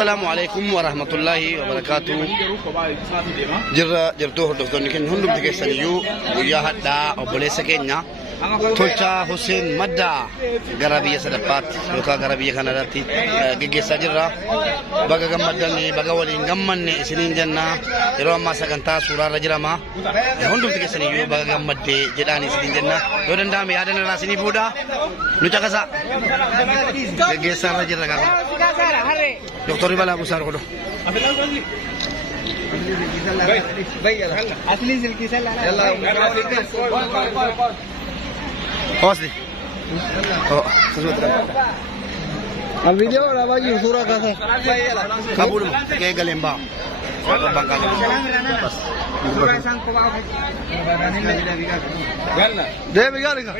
السلام عليكم ورحمة الله وبركاته. جرتو هردفتون كن هندم تكسنيو ويا هدا أبوليس كينيا تولشا حسين مدى غرابية سدبات لوكا غرابية كنداتي جيجي سجرا بغا غمدني بغا ولين غمني سنين جنة يرو ما سكنتا سورا رجرما هندم تكسنيو بغا غمدي جداني سنين جنة يودن دامي يادن راسني بودا نوچا كسا جيجي سارا جرا كا دكتور بلا ابو سار كدو असली सिल्की से Hosli. Oh, al video graba y usura casa. Kabul ke galemba. Bangka. De bigali ka.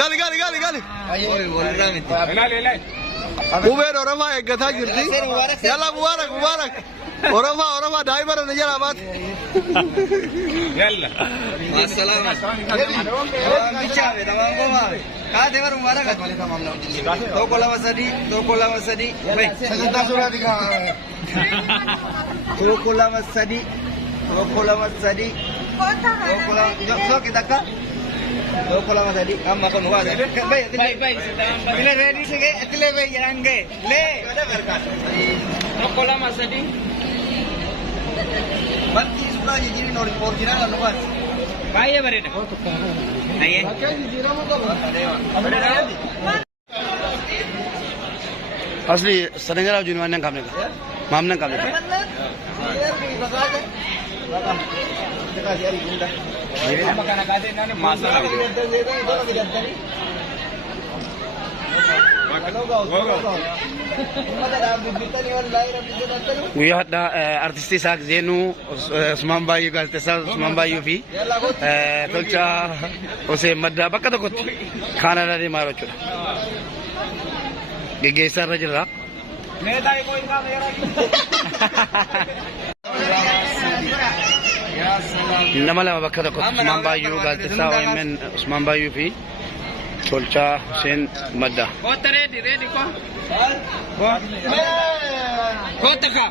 Gali. Uber orama ek gatha girdi. Yalla mubarak. Orama driver najar abad. Yalla. Assalam. Tamam goma. Ka devar mubarak. Do kola masadi. Baik. Saganta sura dikha. Do kola masadi. Jo kita ka. Do kola masadi. Amma kan huwa. Baik. Bila ready se ke atle be yarange. Le. Do kola masadi. Bakti sudah jadi original anu kan. Baik bare na. Naye. Asli Senegal junwan nang kamne ka. Mam nang kamne ka. We had artisti sak Zenu Usman Bayu galtesa Usman Bayu fi tolcha ose madda bakka dokot khana dari maro chura gegesa rajla namala bakka dokot Usman Bayu galtesa men Usman Bayu fi tolcha Hussein madda ready ko taka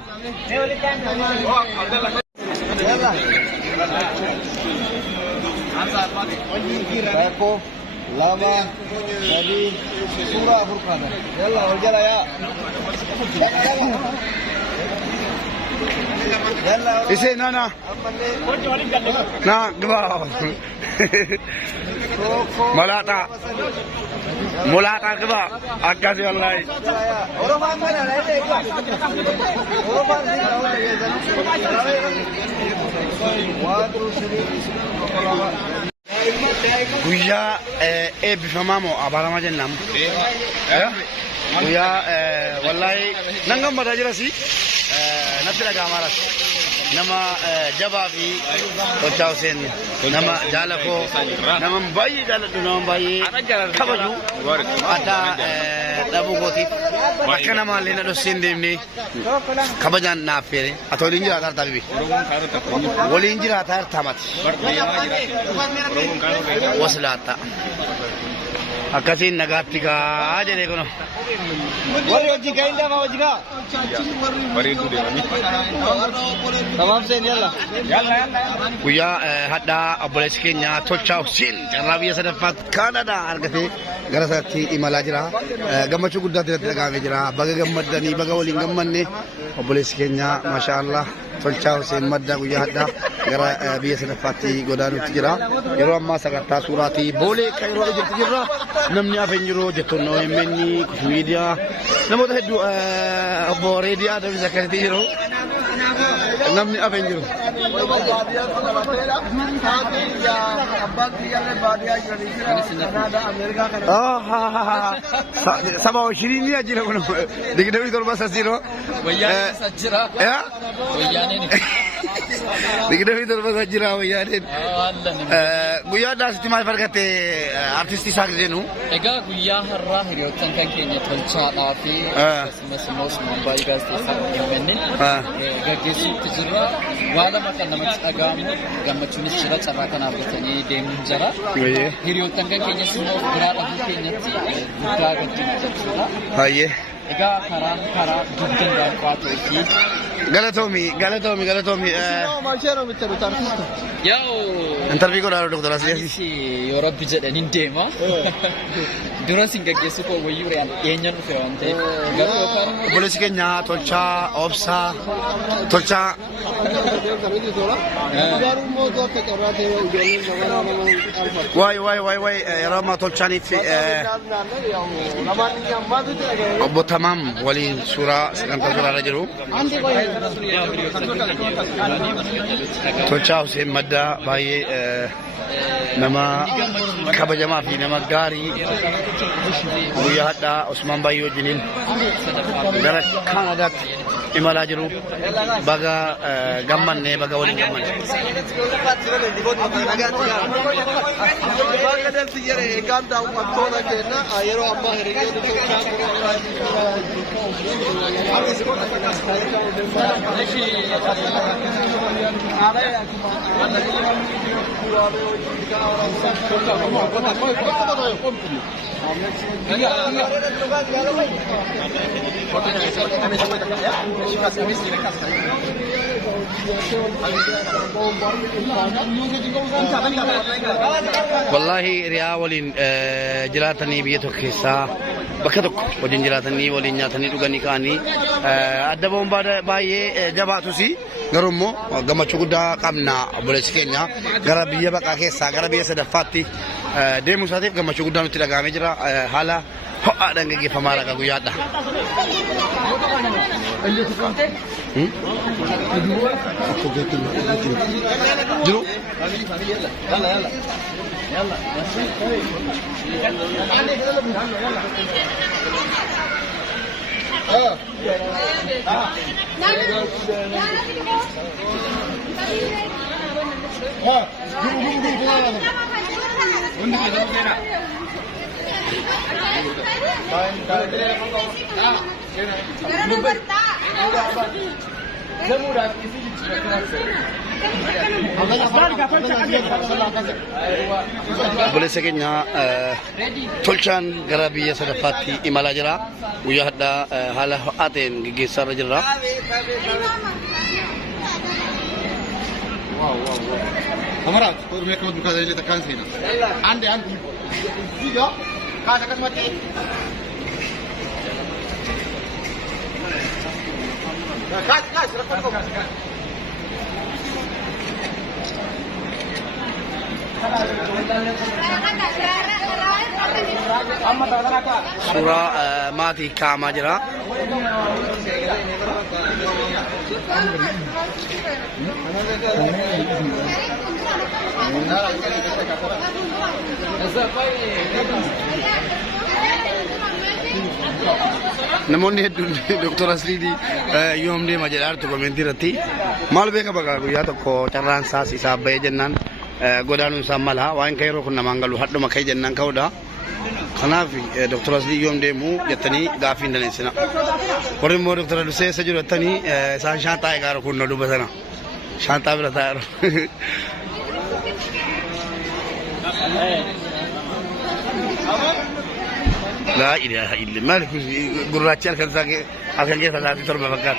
Eko lama jadi surah Furqan yalla wajala ya yalla ise na gba mulata gba akasi wallahi Guya bifamamo abarama jennam guya wallahi nangam badajira si natira gamaras nama jababi tolcha Hussein nama jalako nama bayi jaladu nama bayi kabaju ata dabu goti bakana ma lena do sindimni kabajan na fere atolinjira tar tabi wolinjira tar tamat waslata akasin nagatika aja deh kono wali oji kainda ma ojiga bari tu deh tamam sen yalla kuya hada aboles kenya tolcha Hussein Arabiya sadafat Canada argate garasati imalajira gamachu gudda tiraga jira baga gammadani baga wali gammanne aboles kenya mashallah tolcha Hussein madda kuya hada gara biya sadafati godanu tijira yero amma sagata surati bole kairo tijira namni afenjiro jettono menni media namo heddu abore dia da zakati jiro namni afenjiro sama shirini ajira kono digdewi tol basa zero wayane sajira ya wayane digdewi tol basa jira wayane guya das timal fargate artisti sagdenu ega guya harra hiriyotan kan kenya tolcha dafi mas Usman Bayu galtesa yemenni gagesu jirra wala maka namatti dhagahamu gammachuunis jira carraa kanaaf gatanii deemuun jira hiriyoottan kan keenyas immoo biraa dhabuu keenyatti guddaa gaddina jechuudha. Baay'ee. Egaa karaa dugdan daanqaa ta'eefi Galatomi. Yoo Interview godhaa Dr. Asliyaasi. yoo rabbi jedhaniin deema dura sin gaggeessu koo wayyuu re'aan dhiyeenyaan dhufe waan ta'eef garuu yookaan Obboleessi keenya tolchaa obsaa tolchaa waay yeroo ammaa tolchaaniif obbo Tamaam waliin suuraa sagantaa suuraa jiru. Tolchaa Hussein Maddaa baay'ee nama kabajamaa fi nama gaarii guyyaa hadhaa Usmaan baay'ee wajjiniin gara Kaanaadaatti imalaa jiru baga gammannee baga waliin gammanne. Wallahi riyaa waliin jiraatanii biyya tokko keessaa bakka tokko waliin jiraatanii waliin nyaatanii dhuganii ka'anii adda ba'uun baay'ee jabaatus garuu immoo gammachuu guddaa qabna obboleessi keenya gara biyya baqaa keessaa gara biyya sadaffaatti deemuu isaatiif gammachuu guddaa nutti dhagahamee jira haala ho'aadhaan gaggeeffamaa jira guyyaadha. Jiru? Obboleessa keenya tolchaan gara biyya sadaffaatti imalaa jira. Guyyaa hadhaa haala ho'aa ta'een gaggeessaa irra jirra. Kamarat, kau rumah kau buka dari tekan sini. Ande. Tiga, kau akan mati. Kas, rekam kau. Suuraa maatii ka'amaa jira. Namoonni hedduun Dr. Asliidii yoom deema jedhaa jirtu komentii irratti maal beeka bagaa guyyaa tokko carraan isaas isaa bahee jennaan godaanuun isaa mala waan kan yeroo kun namaan galu hadhuma ka'ee jennaan ka'uudha. Kanaaf Dr. Aslii yoom deemu jettanii gaaffii hin dandeessina. Warri immoo Dr. Adusee isa jiru jettanii isaan shaantaa eegaa kun nu dubbatana. Shaantaa bira taa'eeru. لا إله إلا الله مالك قراتي أكن كيف ذاتي تربى فقط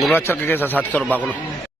Gurracha ke sa 700 bago